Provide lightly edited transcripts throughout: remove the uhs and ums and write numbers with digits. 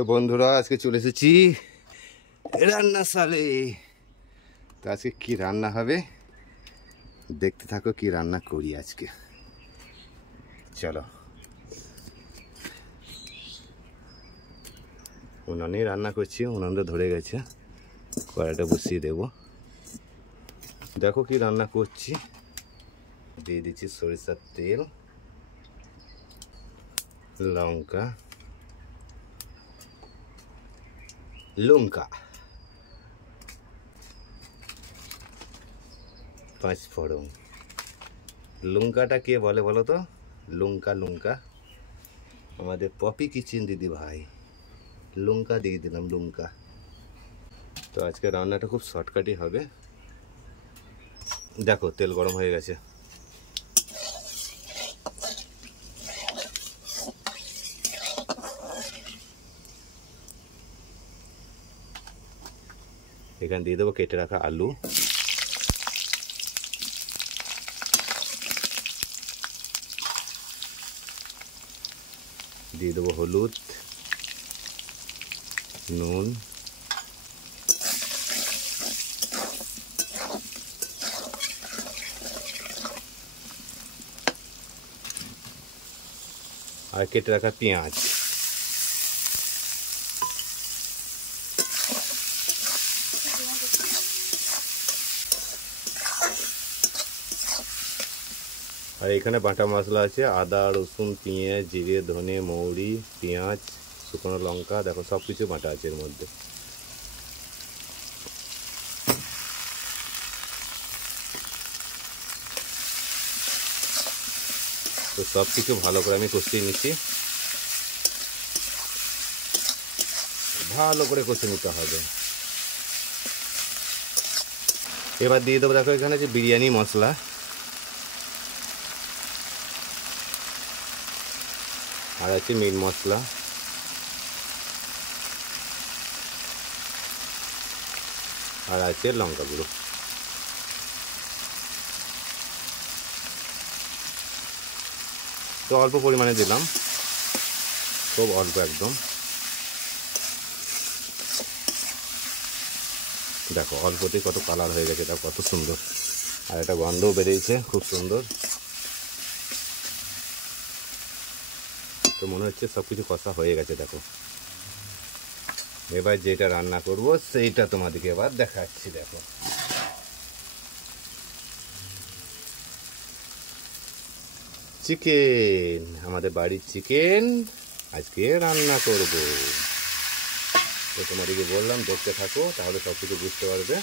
তো বন্ধুরা আজকে চলে এসেছি রান্নাশালে। তো আজকে কি রান্না হবে দেখতে থাকো, কি রান্না করি আজকে। চলো, উনানে রান্না করছি, উনানটা ধরে গেছে, কড়াইটা বসিয়ে দেব। দেখো কি রান্না করছি, দিয়ে দিচ্ছি সরিষার তেল, লঙ্কা, লঙ্কা, পাঁচ ফোড়ন। লঙ্কাটা কে বলে বলো তো? লঙ্কা লঙ্কা আমাদের পপি কিচেন দিদি ভাই লঙ্কা দিয়ে দিলাম, লঙ্কা। তো আজকে রান্নাটা খুব শর্টকাটই হবে। দেখো তেল গরম হয়ে গেছে, এখানে দিয়ে দেবো কেটে রাখা আলু, দিয়ে দেবো হলুদ, নুন, আর কেটে রাখা পেঁয়াজ। আর এখানে বাটা মশলা আছে, আদা, রসুন, পেঁয়াজ, জিরে, ধনে, মৌরি, পেঁয়াজ, শুকনো লঙ্কা। দেখো সব কিছু বাটা আছে এর মধ্যে। তো সব কিছু ভালো করে আমি কষিয়ে নিচ্ছি, ভালো করে কষে নিতে হবে। এবার দিয়ে দেবো, দেখো এখানে যে বিরিয়ানি মশলা, আর আছে মিট মশলা, আর আছে লঙ্কা গুঁড়ো। তো অল্প পরিমাণে দিলাম, খুব অল্প একদম। দেখো অল্পতেই কত কালার হয়ে গেছে, এটা কত সুন্দর, আর এটা গন্ধও বেরিয়েছে খুব সুন্দর। তো মনে হচ্ছে সব কিছু কষা হয়ে গেছে। দেখো এবার যেটা রান্না করব সেইটা তোমাদেরকে এবার দেখাচ্ছি। দেখো চিকেন, আমাদের বাড়ির চিকেন আজকে রান্না করব। তো তোমাদেরকে বললাম দেখতে থাকো, তাহলে সব কিছু বুঝতে পারবে।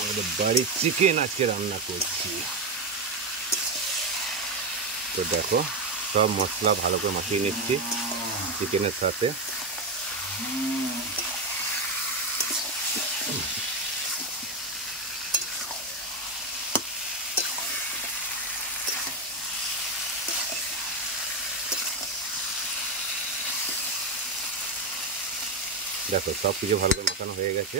আমাদের বাড়ির চিকেন আজকে রান্না করছি। তো দেখো সব মশলা ভালো করে মাখিয়ে নিচ্ছি চিকেনের সাথে। দেখো সব কিছু ভালো করে মাখানো হয়ে গেছে,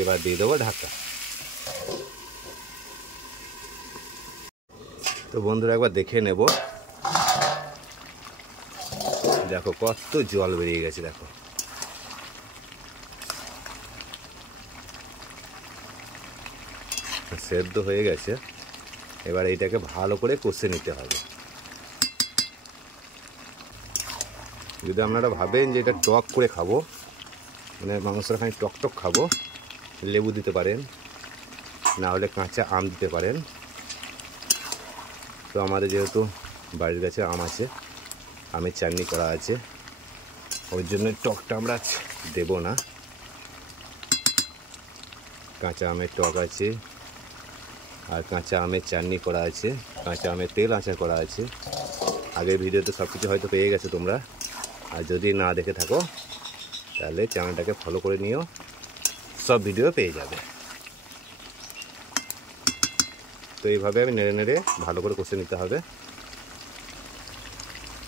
এবার দিয়ে দেবো ঢাকা। তো বন্ধুরা একবার দেখে নেব, দেখো কত জল বেরিয়ে গেছে। দেখো সেদ্ধ হয়ে গেছে, এবার এইটাকে ভালো করে কষে নিতে হবে। যদি আপনারা ভাবেন যে এটা টক করে খাবো, মানে মাংসটা খানি টক টক খাবো, লেবু দিতে পারেন, না হলে কাঁচা আম দিতে পারেন। তো আমাদের যেহেতু বাড়ির কাছে আম আছে, আমের চাটনি করা আছে, ওই জন্য টকটা আমরা দেব না। কাঁচা আমের টক আছে, আর কাঁচা আমের চাটনি করা আছে, কাঁচা আমের তেল আচার করা আছে। আগের ভিডিওতে সব কিছু হয়তো পেয়ে গেছো তোমরা, আর যদি না দেখে থাকো তাহলে চ্যানেলটাকে ফলো করে নিও, সব ভিডিও পেয়ে যাবে। তো এইভাবে আমি নেড়ে নেড়ে ভালো করে কষে নিতে হবে।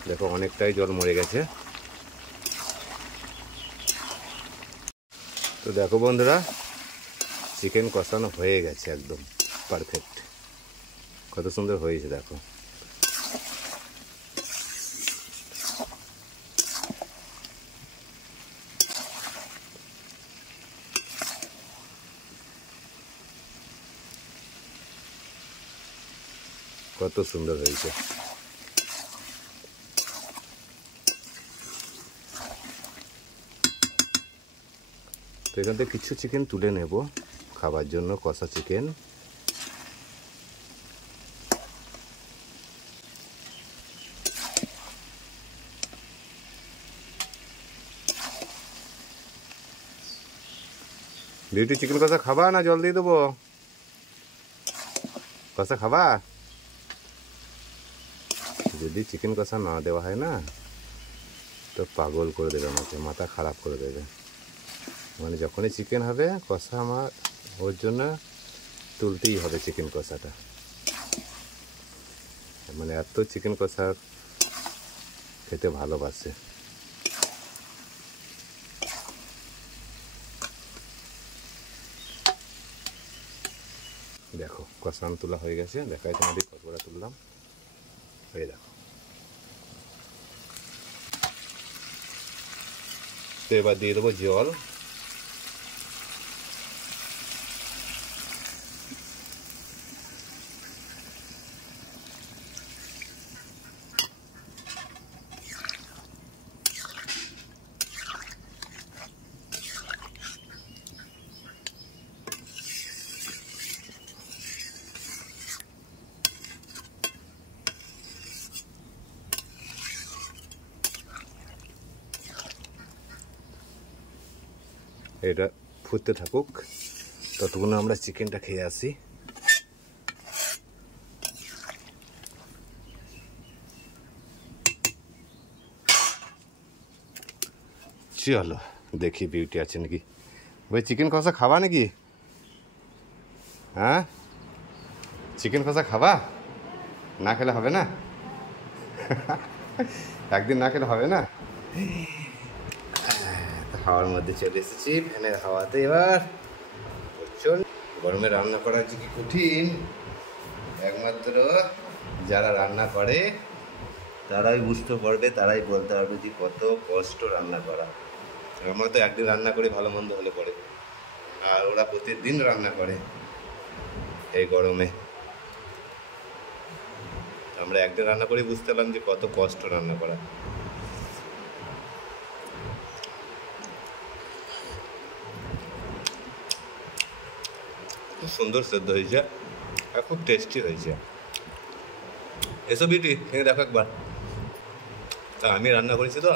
দেখো অনেকটাই জল মরে গেছে। তো দেখো বন্ধুরা চিকেন কষানো হয়ে গেছে, একদম পারফেক্ট, কত সুন্দর হয়েছে। দেখো কত সুন্দর হয়েছে। তো এখান থেকে কিছু চিকেন তুলে নেব খাবার জন্য, কষা চিকেন। বিউটি চিকেন কষা খাবা না জল দিয়ে দেবো? কষা খাবা? যদি চিকেন কষা না দেওয়া হয় না তো পাগল করে দেবে আমাকে, মাথা খারাপ করে দেবে। মানে যখনই চিকেন হবে কষা আমার ওর জন্য তুলতেই হবে চিকেন কষাটা। মানে এত চিকেন কষা খেতে ভালোবাসে। দেখো কষান তোলা হয়ে গেছে, দেখাই তোমাদের কতটা তুললাম। এই দেখো। তো এবার দিয়ে দেবো জল। এটা ফুটতে থাকুক, ততক্ষণ আমরা চিকেনটা খেয়ে আসি। চলো দেখি বিউটি আছে নাকি। ভাই চিকেন কষা খাবা নাকি? হ্যাঁ চিকেন কষা খাবা? না খেলে হবে না। একদিন না খেলে হবে না। হাওয়ার মধ্যে চলে এসেছি, ফ্যানের হাওয়াতে। এবার প্রচন্ড গরমে রান্না করা যে কি কঠিন, একমাত্র যারা রান্না করে তারাই বুঝতে পারবে, তারাই বলতে পারবে যে কত কষ্ট রান্না করা। আমরা তো একদিন রান্না করি ভালো মন্দ হলে পরে, আর ওরা প্রতিদিন রান্না করে এই গরমে। আমরা একদিন রান্না করে বুঝতে পারলাম যে কত কষ্ট রান্না করা। খুব সুন্দর সেদ্ধ হয়েছে আর খুব টেস্টি হয়েছে। এসো বিউটি খেয়ে দেখো একবার। তা আমি রান্না করেছি তো,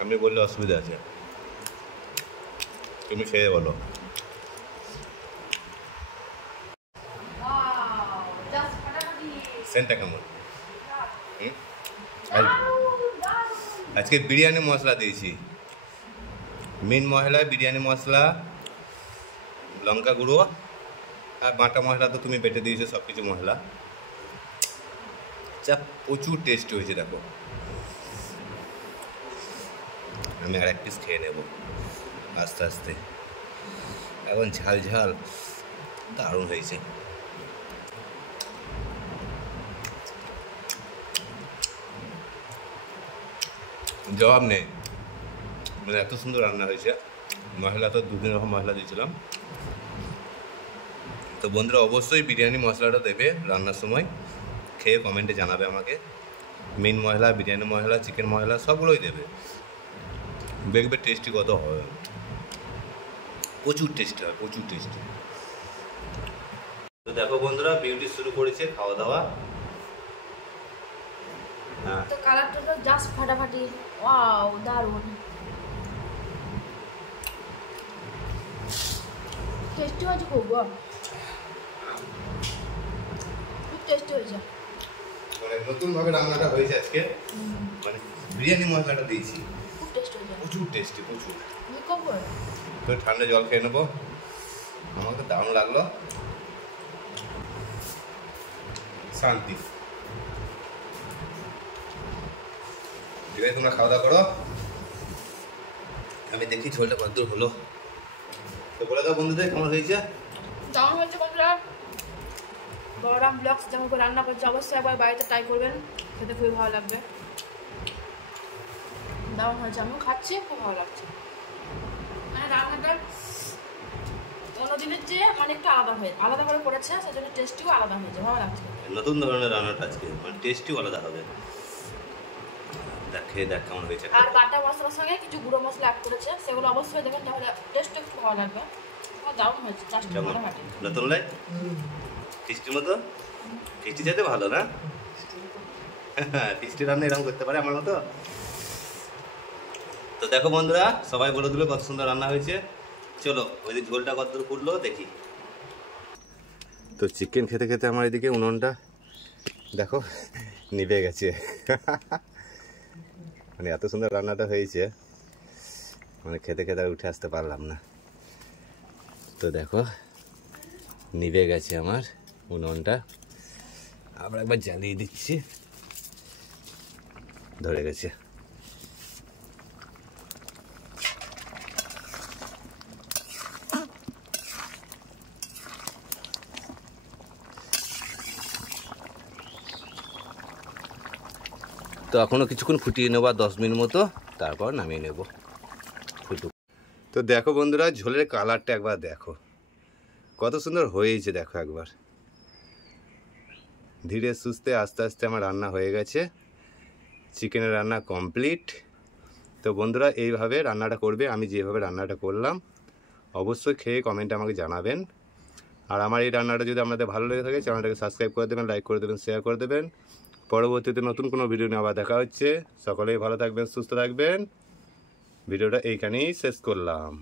আমি বললে অসুবিধা আছে, তুমি খেয়ে বলো। সেন্টটা কেমন? আজকে বিরিয়ানি মশলা দিয়েছি, মেন মশলা বিরিয়ানি মশলা, লঙ্কা গুঁড়ো আর বাটা মশলা তো তুমি বেটে দিয়েছো, সব কিছু মশলা। যা প্রচুর টেস্টি হয়েছে দেখো। আমি আর এক পিস খেয়ে নেব আস্তে আস্তে। এখন ঝাল ঝাল দারুণ হয়েছে। জবাব নেই, মানে এত সুন্দর রান্না হয়েছে। মশলা তো 2-3 রকম মশলা দিয়েছিলাম। তো বন্ধুরা অবশ্যই বিরিয়ানি মশলাটা দেবে রান্নার সময়, খেয়ে কমেন্টে জানাবে আমাকে। মেন মশলা, বিরিয়ানি মশলা, চিকেন মশলা সবগুলোই দেবে, দেখবে টেস্টি কত হবে। প্রচুর টেস্টি হয়, প্রচুর টেস্টি। তো দেখো বন্ধুরা বিউটি শুরু করেছে খাওয়া দাওয়া। হ্যাঁ তো কালারটা তো জাস্ট ফাটাফাটি, ওয়াও দারুণ টেস্টি হয়েছে, খুব টেস্টি হয়েছে। মানে নতুনভাবে রান্নাটা হয়েছে আজকে, মানে বিরিয়ানি মশলাটা দিয়েছি, খুব টেস্টি হয়েছে, প্রচুর টেস্টি, প্রচুর। কম করে তো ঠান্ডা জল খেয়ে নেবো, আমাকে দারুণ লাগলো, শান্তি। ঠিক আছে তোমরা খাওয়া দাওয়া করো, আমি দেখি ঝোলটা কতদূর হলো। তো বলে দাও বন্ধুদের কেমন হয়েছে। দারুণ হয়েছে বন্ধুরা। বড়রাম ব্লগস যেমন করে রান্না করছে অবশ্যই একবার বাড়িতে ট্রাই করবেন, খেতে খুবই ভালো লাগবে। দারুণ হয়েছে, আমিও খাচ্ছি, খুব ভালো লাগছে। মানে রান্নাটা দিনের যে মানে একটু আলাদা করে করেছে, সেজন্য টেস্টিও আলাদা হয়েছে, ভালো লাগছে। নতুন ধরনের রান্নাটা আজকে মানে টেস্টিও আলাদা হবে। দেখ কেমন হয়েছে। আর বাটা মশলার সঙ্গে কিছু গুঁড়ো মশলা অ্যাড করেছে, সেগুলো অবশ্যই দেবেন, তাহলে টেস্ট একটু ভালো লাগবে। দারুণ হয়েছে, চাষটা ভালো হাঁটে। নতুন লাই টেস্টির মতো, টেস্টি চাইতে ভালো না? টেস্টি রান্না এরকম করতে পারে আমার মতো। তো দেখো বন্ধুরা, সবাই বলে দিল কত সুন্দর রান্না হয়েছে। চলো ওইদিকে ঝোলটা কতদূর করলো দেখি। তো চিকেন খেতে খেতে আমার এদিকে উনুনটা দেখো নিভে গেছে। মানে এত সুন্দর রান্নাটা হয়েছে, মানে খেতে খেতে আর উঠে আসতে পারলাম না। তো দেখো নিভে গেছে আমার উনুনটা। আবার একবার জ্বালিয়ে দিচ্ছি, ধরে গেছে। তো এখনও কিছুক্ষণ ফুটিয়ে নেবো, 10 মিনিট মতো, তারপর নামিয়ে নেব ফুটুক। তো দেখো বন্ধুরা, ঝোলের কালারটা একবার দেখো কত সুন্দর হয়েছে। দেখো একবার, ধীরে সুস্থে আস্তে আস্তে আমার রান্না হয়ে গেছে। চিকেনের রান্না কমপ্লিট। তো বন্ধুরা এইভাবে রান্নাটা করবে, আমি যেভাবে রান্নাটা করলাম। অবশ্যই খেয়ে কমেন্টে আমাকে জানাবেন। আর আমার এই রান্নাটা যদি আপনাদের ভালো লেগে থাকে, চ্যানেলটাকে সাবস্ক্রাইব করে দেবেন, লাইক করে দেবেন, শেয়ার করে দেবেন। পরবর্তীতে নতুন কোনো ভিডিও নিয়ে আবার দেখা হচ্ছে। সকলেই ভালো থাকবেন, সুস্থ থাকবেন। ভিডিওটা এইখানেই শেষ করলাম।